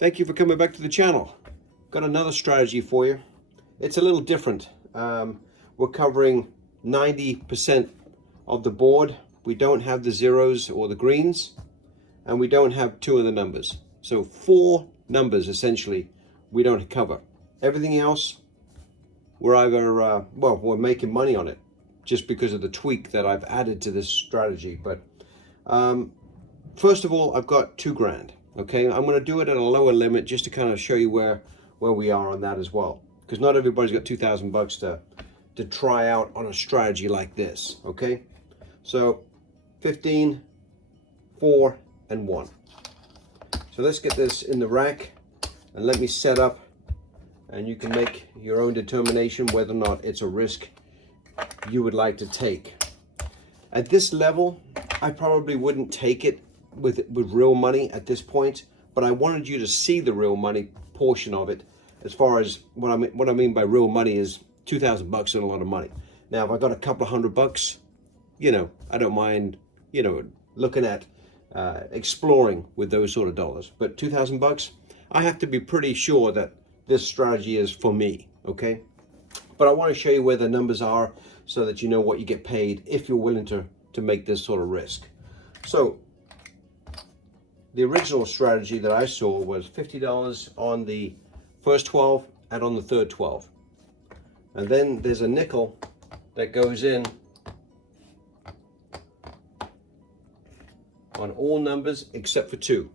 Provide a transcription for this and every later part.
Thank you for coming back to the channel. Got another strategy for you. It's a little different. We're covering 90% of the board. We don't have the zeros or the greens, and we don't have two of the numbers. So 4 numbers essentially we don't cover. Everything else, we're either, we're making money on it just because of the tweak that I've added to this strategy. But first of all, I've got $2,000. Okay, I'm going to do it at a lower limit just to kind of show you where we are on that as well, because not everybody's got $2,000 to try out on a strategy like this. Okay, so 15, 4, and 1. So let's get this in the rack and let me set up, and you can make your own determination whether or not it's a risk you would like to take. At this level, I probably wouldn't take it with real money at this point, but I wanted you to see the real money portion of it. As far as what I mean by real money is $2,000 isn't a lot of money. Now, if I got a couple of $100, you know, I don't mind, you know, looking at exploring with those sort of dollars. But $2,000, I have to be pretty sure that this strategy is for me. Okay, but I want to show you where the numbers are so that you know what you get paid if you're willing to make this sort of risk. So the original strategy that I saw was $50 on the first 12 and on the third 12. And then there's a nickel that goes in on all numbers except for 2.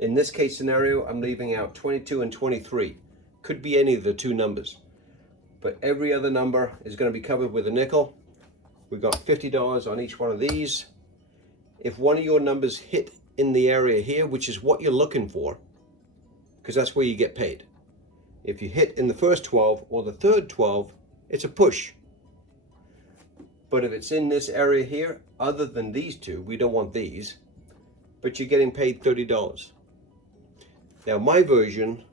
In this case scenario, I'm leaving out 22 and 23. Could be any of the 2 numbers. But every other number is going to be covered with a nickel. We've got $50 on each one of these. If one of your numbers hit in the area here, which is what you're looking for, because that's where you get paid. If you hit in the first 12 or the third 12, it's a push. But if it's in this area here, other than these 2, we don't want these, but you're getting paid $30. Now my version,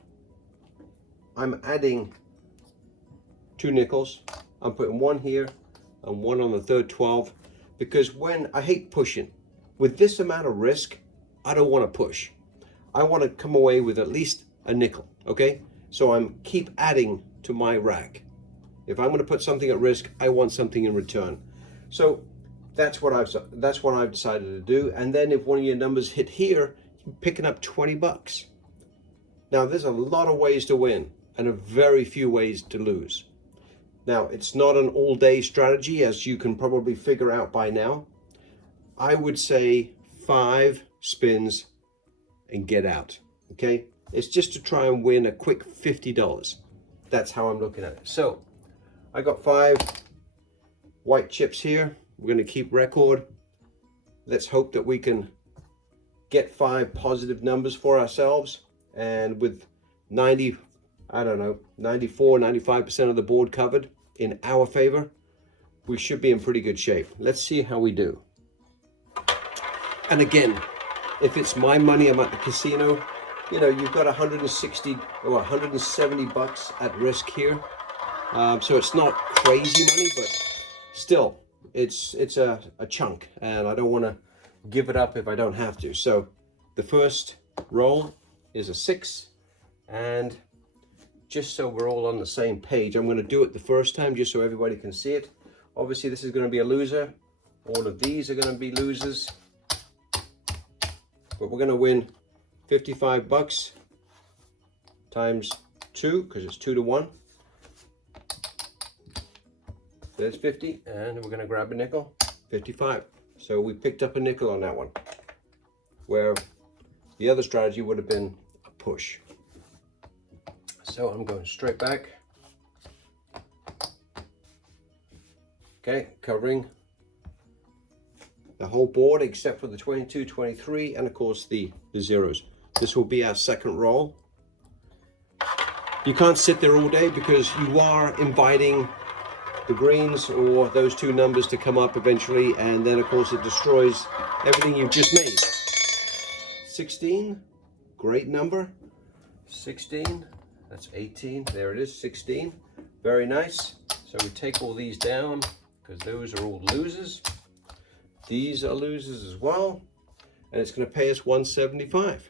I'm adding 2 nickels. I'm putting 1 here and 1 on the third 12, because when I hate pushing, with this amount of risk, I don't want to push. I want to come away with at least a nickel. Okay, so I'm keep adding to my rack. If I'm going to put something at risk, I want something in return. So that's what I've decided to do. And then if one of your numbers hit here, you're picking up $20. Now there's a lot of ways to win and a very few ways to lose. Now it's not an all-day strategy, as you can probably figure out by now. I would say 5 spins and get out. Okay, it's just to try and win a quick $50. That's how I'm looking at it. So I got 5 white chips here. We're going to keep record. Let's hope that we can get 5 positive numbers for ourselves, and with 94, 95% of the board covered in our favor, we should be in pretty good shape. Let's see how we do. And again, if it's my money, I'm at the casino, you know, you've got 160 or 170 bucks at risk here. So it's not crazy money, but still, it's a chunk, and I don't want to give it up if I don't have to. So the first roll is a 6, and just so we're all on the same page, I'm going to do it the first time just so everybody can see it. Obviously, this is going to be a loser. All of these are going to be losers. But we're going to win $55 times 2, because it's 2 to 1. There's 50, and we're going to grab a nickel, 55. So we picked up a nickel on that one, where the other strategy would have been a push. So I'm going straight back. Okay, covering the whole board except for the 22, 23, and of course the zeros. This will be our second roll. You can't sit there all day because you are inviting the greens or those 2 numbers to come up eventually, and then of course it destroys everything you've just made. 16, great number. 16, that's 18, there it is, 16. Very nice. So we take all these down because those are all losers. These are losers as well, and it's going to pay us $175.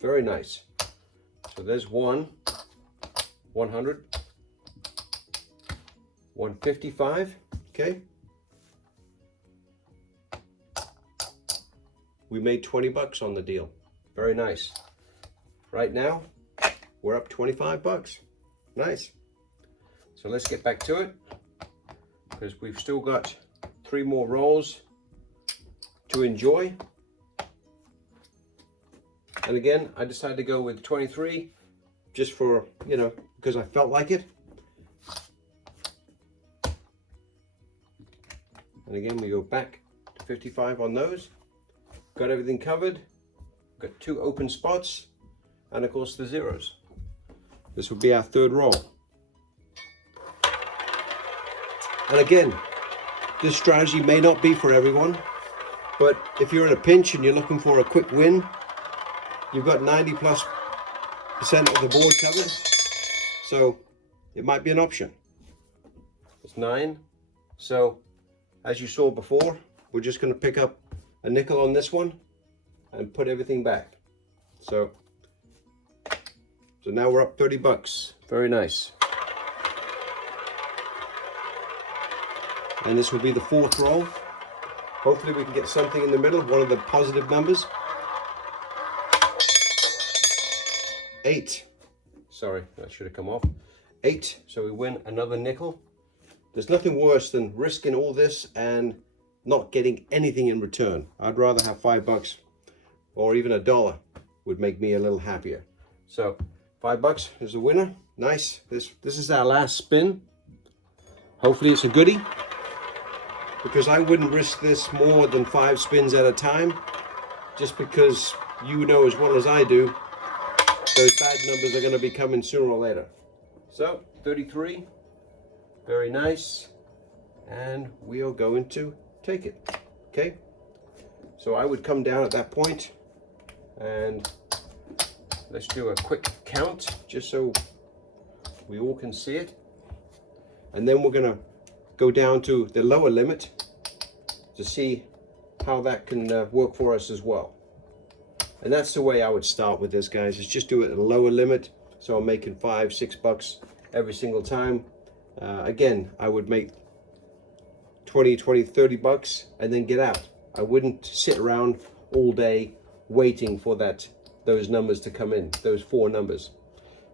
Very nice. So there's 1, 100, 155, okay? We made 20 bucks on the deal. Very nice. Right now, we're up 25 bucks. Nice. So let's get back to it, because we've still got 3 more rolls to enjoy. And again, I decided to go with 23 just for, you know, because I felt like it. And again, we go back to 55 on those. Got everything covered. Got 2 open spots, and of course the zeros. This will be our 3rd roll. And again, this strategy may not be for everyone, but if you're in a pinch and you're looking for a quick win, you've got 90+% of the board covered, so it might be an option. It's 9. So as you saw before, we're just going to pick up a nickel on this one and put everything back. So now we're up 30 bucks. Very nice. And this will be the 4th roll. Hopefully we can get something in the middle, one of the positive numbers. 8. Sorry, that should have come off. 8, so we win another nickel. There's nothing worse than risking all this and not getting anything in return. I'd rather have 5 bucks or even $1 would make me a little happier. So 5 bucks is the winner. Nice. This is our last spin. Hopefully it's a goodie, because I wouldn't risk this more than 5 spins at a time, just because you know as well as I do, those bad numbers are going to be coming sooner or later. So 33, very nice, and we are going to take it. Okay, so I would come down at that point, and let's do a quick count just so we all can see it, and then we're going to go down to the lower limit to see how that can work for us as well. And that's the way I would start with this, guys, is just do it at a lower limit, so I'm making 5, 6 bucks every single time. Again, I would make 20, 30 bucks and then get out. I wouldn't sit around all day waiting for those numbers to come in, those 4 numbers.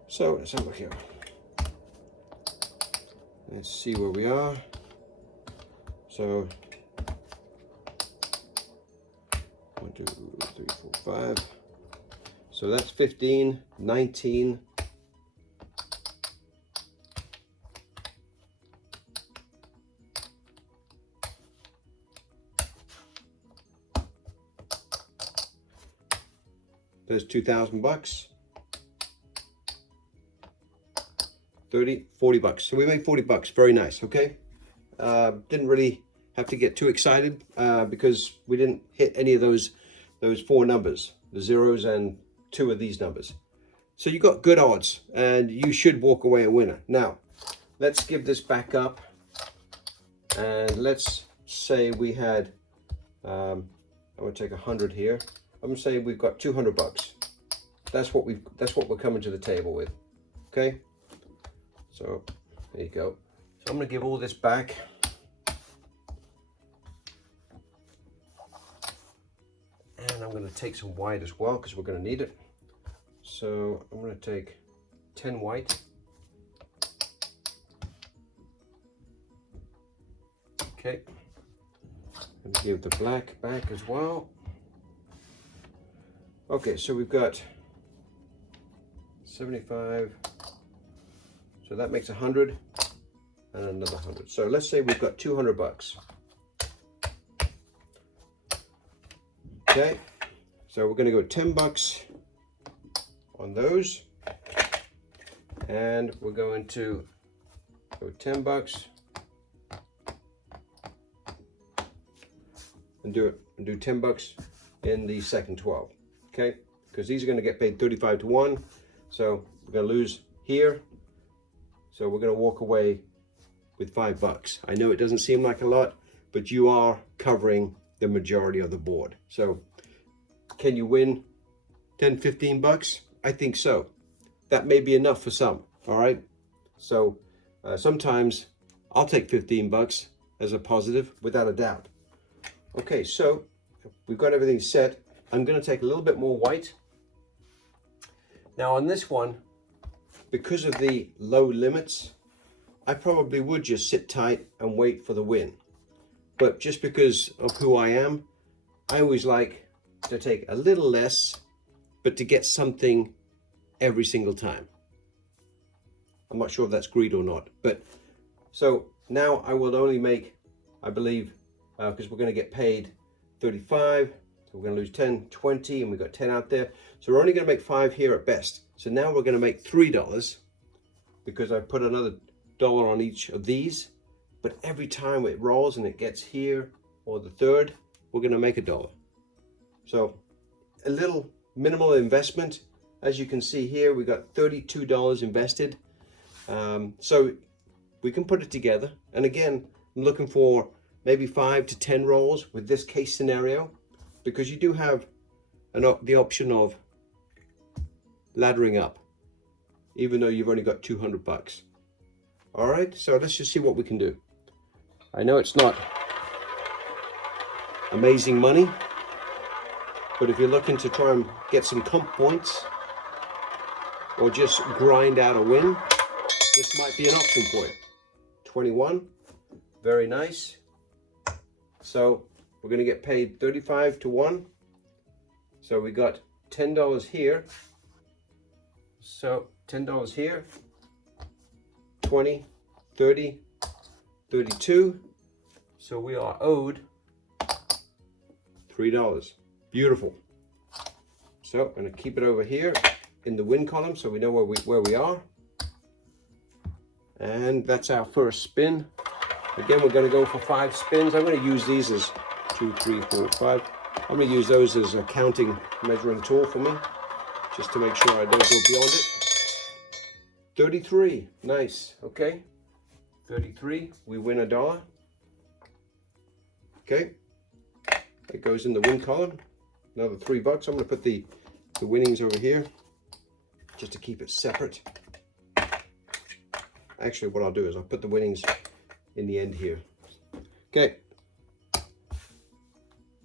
So let's have a look here. Let's see where we are. So 1, 2, 3, 4, 5. So that's 15, 19. There's 2,000 bucks. 30, 40 bucks. So we made 40 bucks. Very nice. Okay. Didn't really have to get too excited because we didn't hit any of those 4 numbers, the zeros and 2 of these numbers. So you got good odds, and you should walk away a winner. Now, let's give this back up, and let's say we had, I'm gonna take 100 here. I'm gonna say we've got 200 bucks. That's what we're coming to the table with. Okay. So there you go. So I'm gonna give all this back. And I'm going to take some white as well, because we're going to need it. So I'm going to take 10 white. Okay. And give the black back as well. Okay, so we've got 75. So that makes 100 and another 100. So let's say we've got 200 bucks. Okay, so we're going to go 10 bucks on those, and we're going to go 10 bucks and do 10 bucks in the second 12. Okay, because these are going to get paid 35 to 1, so we're going to lose here, so we're going to walk away with 5 bucks. I know it doesn't seem like a lot, but you are covering the majority of the board. So can you win 10, 15 bucks? I think so. that may be enough for some. All right. So sometimes I'll take 15 bucks as a positive without a doubt. Okay, so we've got everything set. I'm going to take a little bit more white. Now on this one, because of the low limits, I probably would just sit tight and wait for the win. But just because of who I am, I always like to take a little less, but to get something every single time. I'm not sure if that's greed or not, but so now I will only make, I believe, because we're going to get paid 35, so we're going to lose 10, 20, and we've got 10 out there. So we're only going to make 5 here at best. So now we're going to make $3 because I put another dollar on each of these. But every time it rolls and it gets here or the third, we're going to make $1. So a little minimal investment. As you can see here, we got $32 invested. So we can put it together. And again, I'm looking for maybe 5 to 10 rolls with this case scenario, because you do have the option of laddering up, even though you've only got 200 bucks. All right, so let's just see what we can do. I know it's not amazing money, but if you're looking to try and get some comp points or just grind out a win, this might be an option for you. 21, very nice. So we're going to get paid 35 to 1. So we got $10 here. So $10 here, 20, 30, 32. So we are owed $3. Beautiful. So I'm going to keep it over here in the win column so we know where we are. And that's our first spin. Again, we're going to go for 5 spins. I'm going to use these as 2, 3, 4, 5. I'm going to use those as a counting measuring tool for me, just to make sure I don't go beyond it. 33, nice, okay. 33, we win $1. Okay, it goes in the win column. Another $3. I'm going to put the winnings over here, just to keep it separate. Actually, what I'll do is I'll put the winnings in the end here. Okay.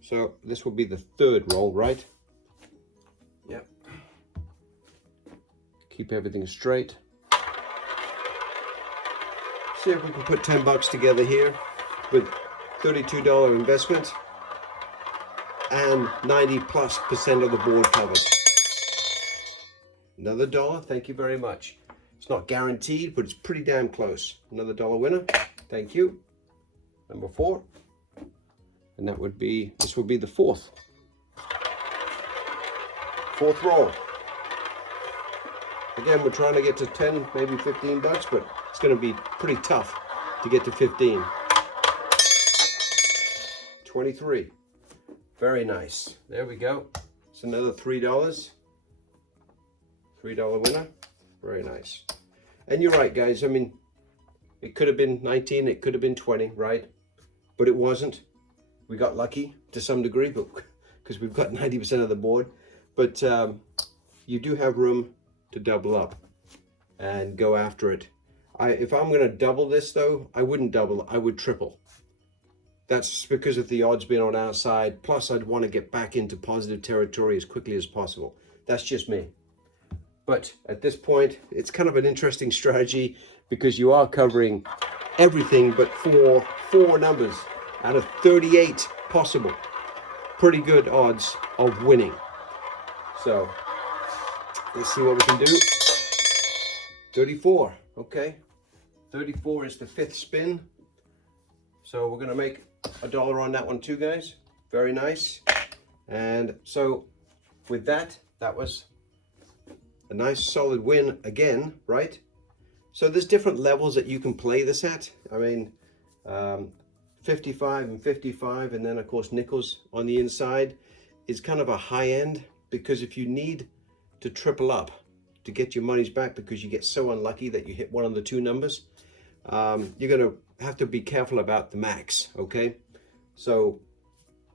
So this will be the 3rd roll, right? Yep. Keep everything straight. See if we can put 10 bucks together here with $32 investment and 90+% of the board covered. Another $1, thank you very much. It's not guaranteed, but it's pretty damn close. Another $1 winner, thank you. Number 4, and that would be, this would be the 4th roll. Again, we're trying to get to 10, maybe 15 bucks, but it's going to be pretty tough to get to 15. 23, very nice. There we go. It's another $3. $3 winner. Very nice. And you're right, guys. I mean, it could have been 19, it could have been 20, right? But it wasn't. We got lucky to some degree, but because we've got 90% of the board. But you do have room to double up and go after it. If I'm going to double this, though, I wouldn't double, I would triple. That's because of the odds being on our side. Plus, I'd want to get back into positive territory as quickly as possible. That's just me. But at this point, it's kind of an interesting strategy because you are covering everything but four numbers out of 38 possible. Pretty good odds of winning. So let's see what we can do. 34, okay. 34 is the 5th spin. So we're gonna make $1 on that one too, guys. Very nice. And so with that, that was a nice solid win again, right? So there's different levels that you can play this at. I mean, 55 and 55, and then of course nickels on the inside is kind of a high end, because if you need to triple up to get your monies back because you get so unlucky that you hit one of the 2 numbers, you're going to have to be careful about the max, okay? So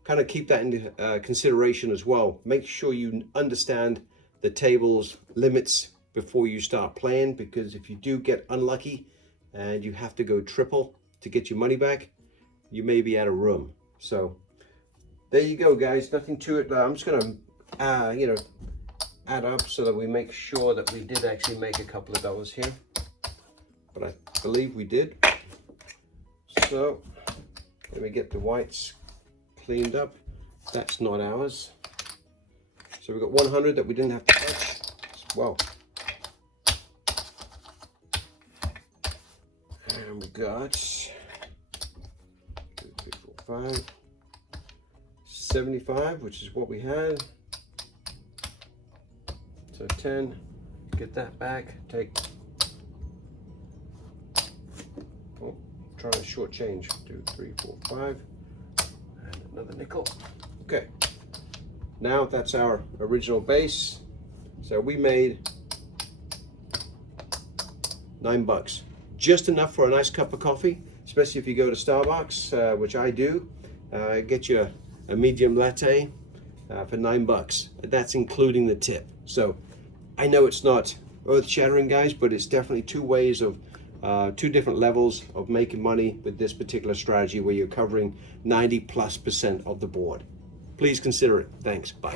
kind of keep that into consideration as well. Make sure you understand the table's limits before you start playing, because if you do get unlucky and you have to go triple to get your money back, you may be out of room. So there you go, guys. Nothing to it. I'm just gonna add up so that we make sure that we did actually make a couple of dollars here, but I believe we did. So let me get the whites cleaned up. That's not ours. So we've got 100 that we didn't have to touch. Well, and we got 2, 3, 4, 5, 75, which is what we had. So 10, get that back, take, oh, trying to short change, 2, 3, 4, 5, and another nickel. Okay, now that's our original base. So we made $9, just enough for a nice cup of coffee, especially if you go to Starbucks, which I do. Get you a medium latte for $9. That's including the tip. So I know it's not earth-shattering, guys, but it's definitely two different levels of making money with this particular strategy, where you're covering 90+% of the board. Please consider it. Thanks. Bye.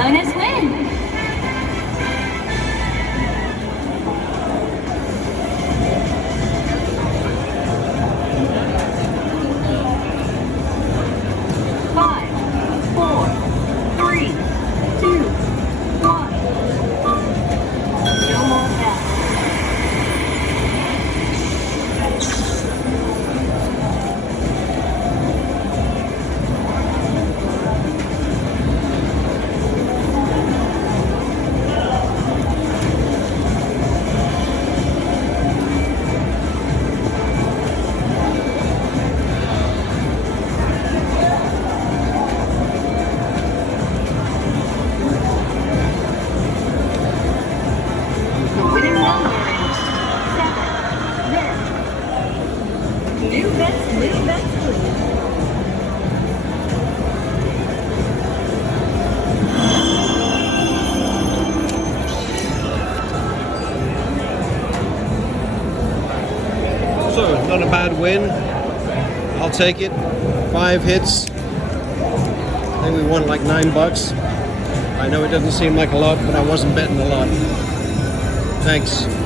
Bonus win. So, not a bad win. I'll take it. 5 hits. I think we won like $9. I know it doesn't seem like a lot, but I wasn't betting a lot. Thanks.